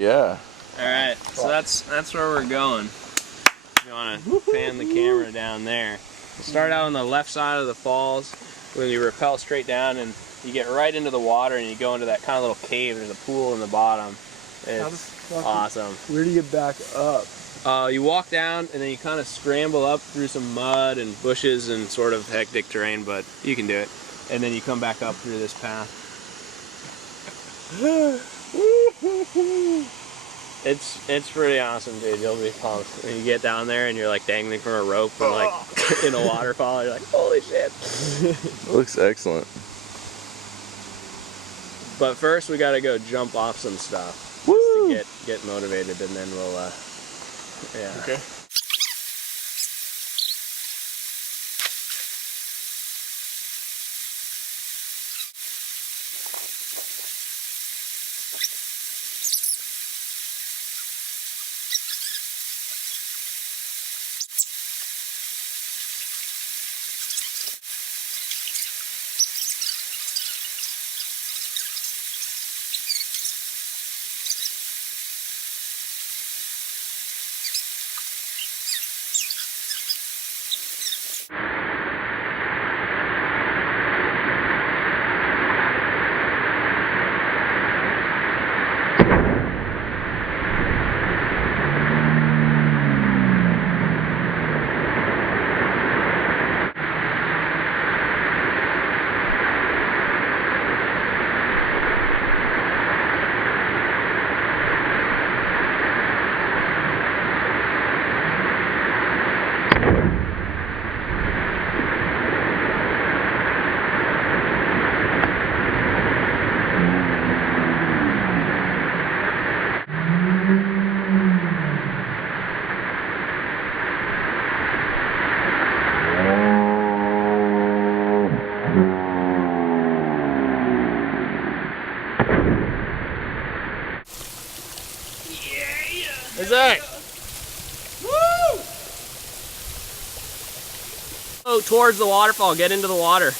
Yeah. Alright, so that's where we're going. You want to pan the camera down there. We'll start out on the left side of the falls. When you rappel straight down and you get right into the water and you go into that kind of little cave. There's a pool in the bottom. It's awesome. Where do you get back up? You walk down and then you kind of scramble up through some mud and bushes and sort of hectic terrain, but you can do it. And then you come back up through this path. It's pretty awesome, dude. You'll be pumped when you get down there and you're like dangling from a rope and like in a waterfall. You're like, holy shit! It looks excellent. But first, we gotta go jump off some stuff. Woo! Just to get motivated, and then we'll yeah. Okay. Zack! Woo! Oh, towards the waterfall. Get into the water. This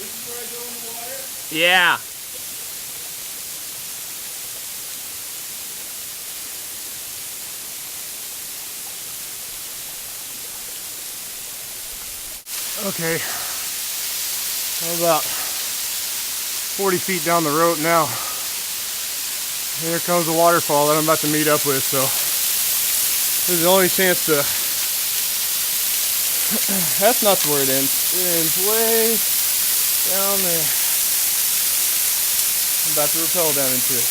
is where I go in the water? Yeah. Okay. I'm about 40 feet down the road now. And here comes the waterfall that I'm about to meet up with, so this is the only chance to... That's not where it ends. It ends way down there. I'm about to rappel down into it.